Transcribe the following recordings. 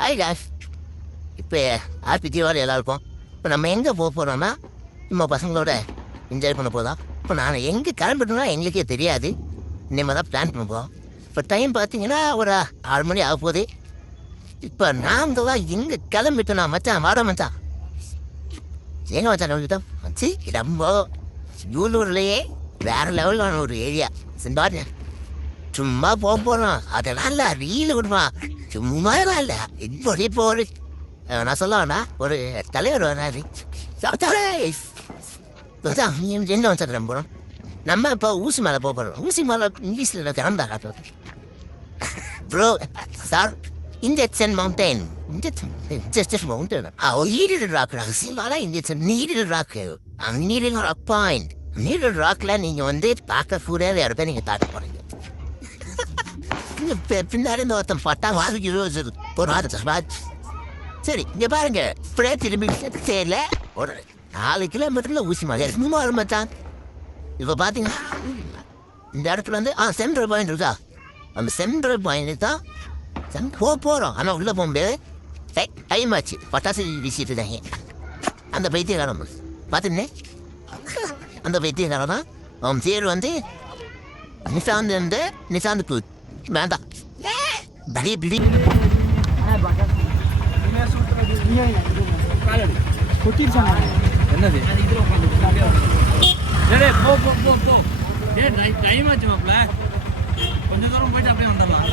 Hi Kash. இப்போ happy Deepavali எல்லாருக்கும். இப்போ நம்ம எங்கே போக போகிறோம்னா நம்ம பசங்களோட என்ஜாய் பண்ண போதும். இப்போ நான் எங்கே கிளம்பிட்டோம்னா எங்களுக்கே தெரியாது. இனிமேல் தான் பிளான் பண்ண போகிறோம். இப்போ டைம் பார்த்தீங்கன்னா ஒரு 6 மணி ஆக போகுது. இப்போ நான் தான் எங்கே கிளம்பிட்டோம்னா மச்சான் வாட மச்சான். எங்கே மச்சான் கிளம்பிட்டோம் மச்சி ரொம்ப யூலூர்லேயே வேறு லெவலான ஒரு ஏரியா சிம்பாருங்க. சும்மா போக போகிறோம். அதெல்லாம் இல்லை ரீல் விடுமா சும்மா இல்லை இப்படி போடு. நான் சொல்லவேண்ணா ஒரு தலைவர் வராது என்ன வச்சுட்டு போகிறோம். நம்ம இப்போ ஊசி மேலே போக போகிறோம். ஊசி மேலே இங்கிலீஷில் கிளம்பா காட்டுறது bro sir. Injection Mountain. Injection Mountain. Needed rock. Needed rock. Needed rock point. Needed rockல நீங்கள் வந்து பார்க்க கூட வேறு நீங்கள் தாக்க போகிறீங்க. பின்னாடி இந்த ஒருத்தன் பட்டா வாதிக்கு போராது. சரி இங்கே பாருங்க. இப்படியே திரும்பி தெரியல ஒரு 4 கிலோமீட்டரில் ஊசி மாதிரி சும்மா மச்சான். இப்போ பார்த்தீங்கன்னா இந்த இடத்துல வந்து சென்ட்ரல் பாயிண்ட் இருக்கா. அந்த சென்ட்ரல் பாயிண்ட் தான் போகிறோம். ஆனால் உள்ளே போக முடியாது. டைம் ஆச்சு. பட்டாசு வீசிட்டு தாங்க. அந்த பைத்தியக்காரம் பார்த்துன்னே அந்த பைத்தியக்காரம் தான் அவன் பேர் வந்து நிசாந்து பூ வேண்டாம் படி பிடி என்னது டைம் ஆச்சு மாப்ள. கொஞ்சம் தூரம் போயிட்டு அப்படியே வந்துடலாம்.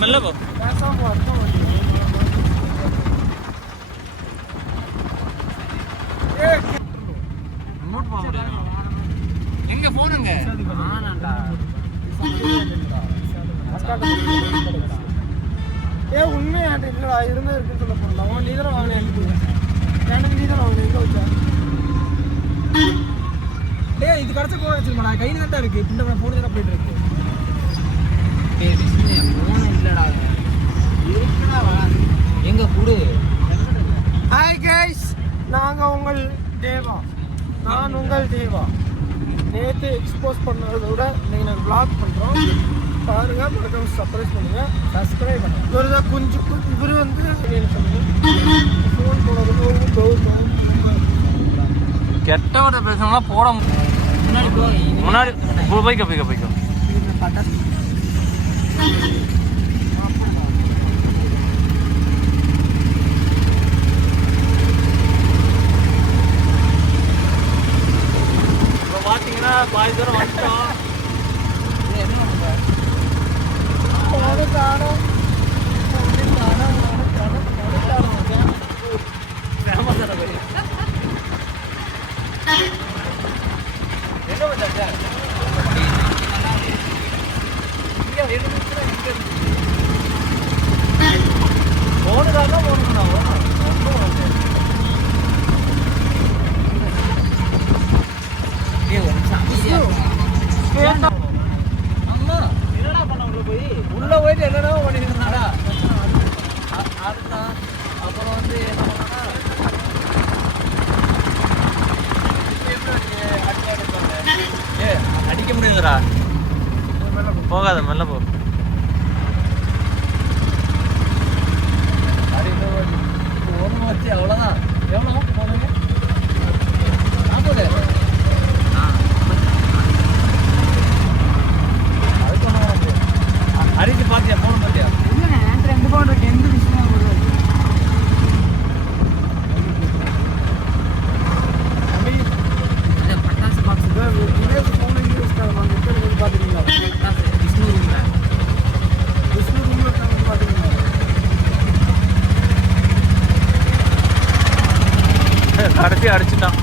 மெல்ல போ. எங்க போனுங்க உண்மையாட்டு இல்லடா இருந்தே இருக்குன்னு சொல்ல போடலாம். நீ தான் வாங்கினேன் எனக்கு நீ தான் வாங்கினேன் எங்கே வச்சா இது கடைசி போன வச்சிருமாடா. கையில் தான் இருக்கு. இந்த போன தான் போயிட்டு இருக்கு. இல்லடா எங்க கூடு. ஹாய் கைஸ், நாங்கள் உங்கள் தேவா. நான் உங்கள் தேவா. நேற்று எக்ஸ்போஸ் பண்ணதை விட நீங்கள் நாங்கள் வ்ளாக் பண்ணுறோம். பாருங்க, மறக்காம சர்ப்ரைஸ் பண்ணுங்க, சப்ஸ்கிரைப் பண்ணுங்க. இவர் தான் கொஞ்சம் இவர் வந்து ஃபோன் போடுறது கெட்டவரை பேசணும்னா போட முன்னாடி போய்க்க பட்டாசு இப்போ பார்த்தீங்கன்னா பாதி தூரம் வந்துட்டோம். உள்ள போயிட்டு என்னென்ன பண்ணிட்டு இருந்தாடா. அப்புறம் வந்து என்ன அடிக்க முடியுதுடா. போகாத மெல்ல போ. ஒன்று வச்சு அவ்வளோதான். எவ்வளோ போனீங்க? 40. அதுக்கு ஒன்று அடிச்சு பார்த்தியா? போன பார்த்தியா? இல்லைண்ணே, எனக்கு 2 பவுன் இருக்கு. எந்த விஷயம் வருது பட்டாசு பாக்ஸ் ஃபோன் யூஸ் பார்த்துருக்கீங்களா? விஷ்ணு ரூமில் பார்த்துருக்கீங்களா? கடைசி அடிச்சுட்டான்.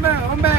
ஓமே ஓமே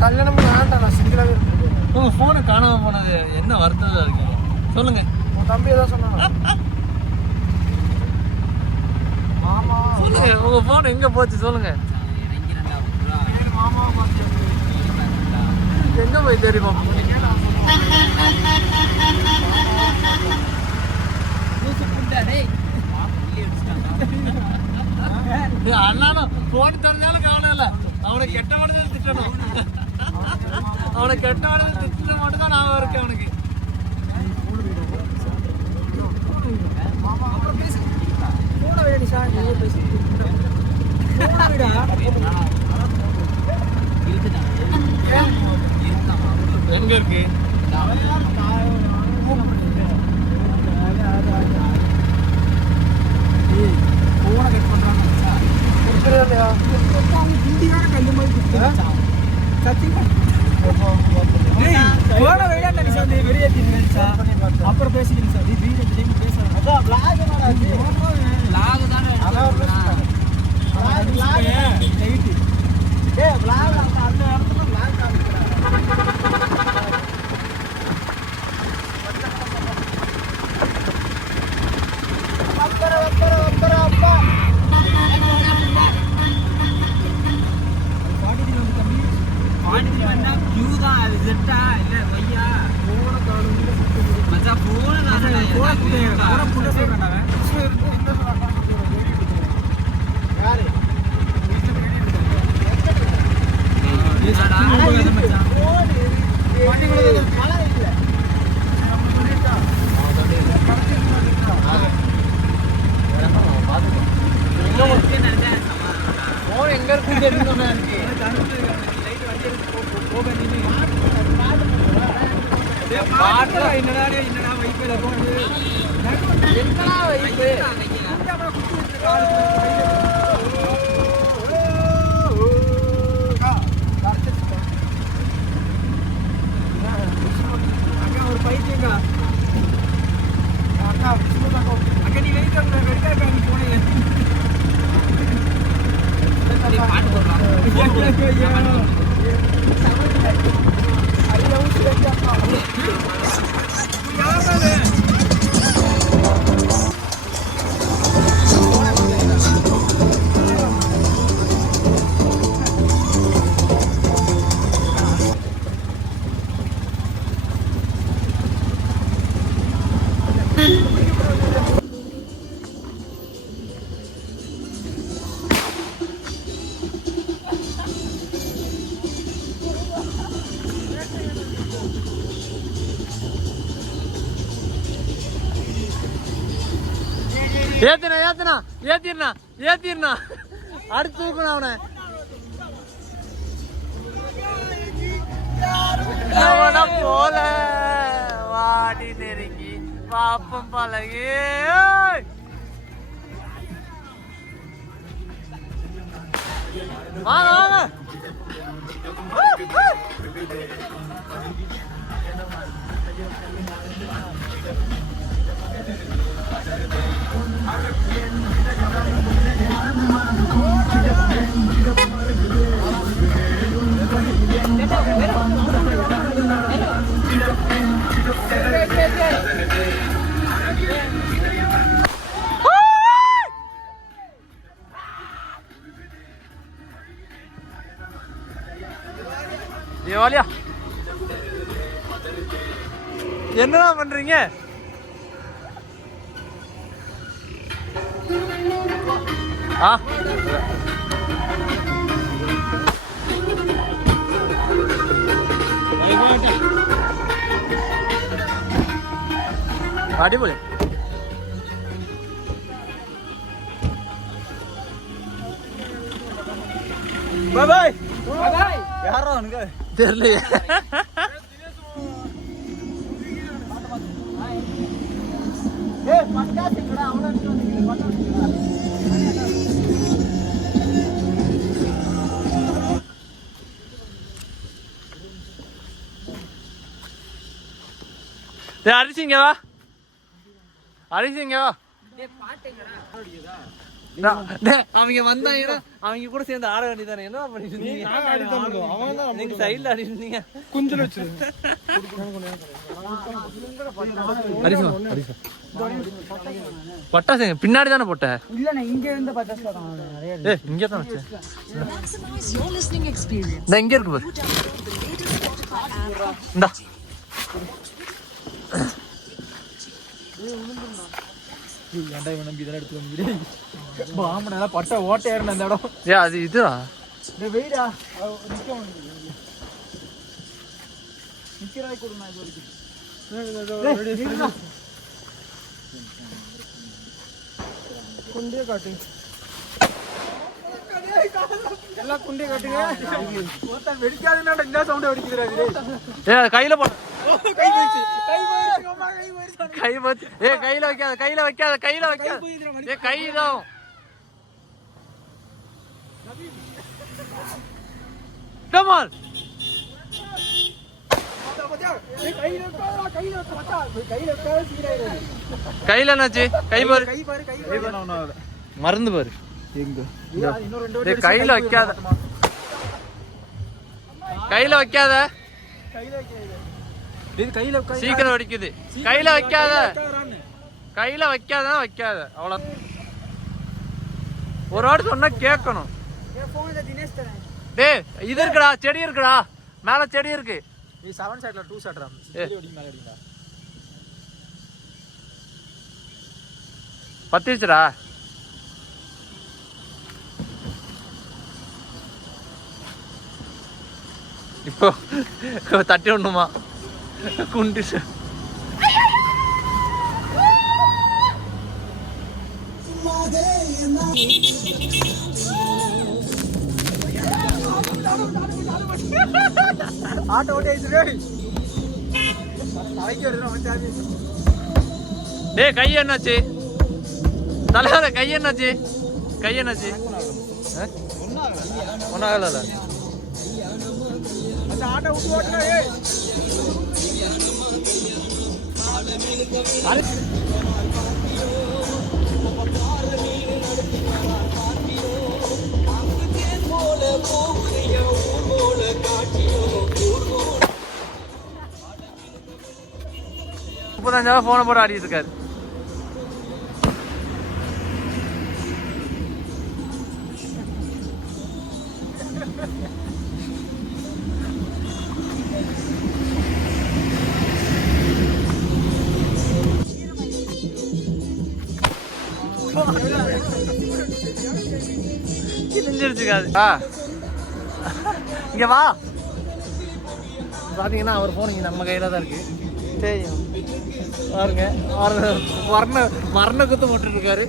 கல்யாணம் வேண்டாம் நான் சிங்கிளாகவே இருக்கேன். உங்க போனை காணாம போனது என்ன வருத்தம் இருக்கு சொல்லுங்க. உன் தம்பி ஏதாவது சொன்னானா? மாமா சொல்லுங்க உங்க போன் எங்க போச்சு சொல்லுங்க. மாமா எங்க போய் தெரியுமா? அண்ணாலும் போன் தெரிஞ்சாலும் கவனம் இல்லை. அவனை கெட்ட மனதில் திட்டணும். அவனை கெட்ட மனதில் திட்டினா மட்டும் தான் நான் இருக்கேன் அவனுக்கு. மாமா அப்புறம் பேசி கூட வேணும் சார் நீ பேசி எங்க இருக்கு? போன கட் பண்றாங்க இல்லையா ஹிந்தியோட கல்லு மாதிரி சத்தியமா போன வேண்டாம் நீ சார் வெளியே நினைச்சா அப்புறம் பேசிக்கிறேன் சார் நீ வீடியோ டைம் பேசுறேன் அதான் vlog தானே vlog தானே அதான் vlog லைட் ஏய் vlog அந்த இடத்துல vlog காமிக்கிறேன். அப்பா எங்க இருக்கு என்னடா வைப்பில போகுது என்னடா வைப்பு அக்கா ஒரு பைத்தியங்க அக்கா அக்கா நீ வெயிட் பண்ணு வெயிட் பண்ணி போனீங்க பாட்டு போடுறாங்க ஏத்தினா அடுத்து தூக்கணும் அவனை போல வாடி நெருங்கி பாப்பம் பழகி வாங்க வாங்க என்னடா பண்றீங்க? அடிப்பொலி. பாய் பாய். யாரோ எனக்கு தெரியலையே. ஏய் பட்டாசுடா அவன அரிசிங்க வா, அரிசிங்க வா. அவங்க வந்தாங்கன்னா அவங்க கூட சேர்ந்து ஆட வேண்டியதானே. என்ன பண்ணிட்டு நீங்க சைட்ல ஆடி இருந்தீங்க. குஞ்சல் வச்சிருங்க. பட்டாசுங்க பின்னாடி தானே போட்ட? இல்லண்ணே இங்க இருந்த பட்டாசு நிறைய இங்க தான் வச்சேன். இங்க இருக்கு பாரு. இந்தா பட்ட ஓட்ட ஏறின அந்த இடம். அது இதுடா. வெயிடா குண்டே காட்டு. எல்லாம் குண்டே காட்டுங்க. வெடிக்காதுன்னா என்ன சவுண்ட் வெடிக்குதுடா? கையில போ. கை போயிடுச்சு கை போயிடுச்சு. கை போச்சு. கையில வைக்காத, கையில வைக்காத, கையில வைக்காத. கைதான் come on. கையில என்னாச்சு? கை பாரு, மறந்து பாரு. கையில வைக்காத, கையில வைக்காத, சீக்கிரம் வெடிக்குது. கையில வைக்காத, கையில வைக்காத, வைக்காத. அவ்வளவு ஒரு வாட்டி சொன்னா கேட்கணும். டேய் இது இருக்குடா, செடி இருக்குடா, மேல செடி இருக்கு. நீ 7 சைடுல 2 சைடுடா. மேல அடிடா. பத்திச்சுடா. இப்போ தட்டி ஒண்ணுமா குண்டு. ஆட்டோ ஓட்டி டேய் கை என்னாச்சு? தலைவர கை என்னாச்சு? கை என்னாச்சு? ஒன்னாகல. ஆட்டோ விட்டு ஓட்டுனா. போன போட ஆடிட்டு இருக்காரு. கிழிஞ்சிருச்சுக்காது. இங்க வா. பாத்தீங்கன்னா அவர் போன் இங்க நம்ம கையில தான் இருக்கு. பாருங்க, மரண குத்து போட்டு இருக்காரு.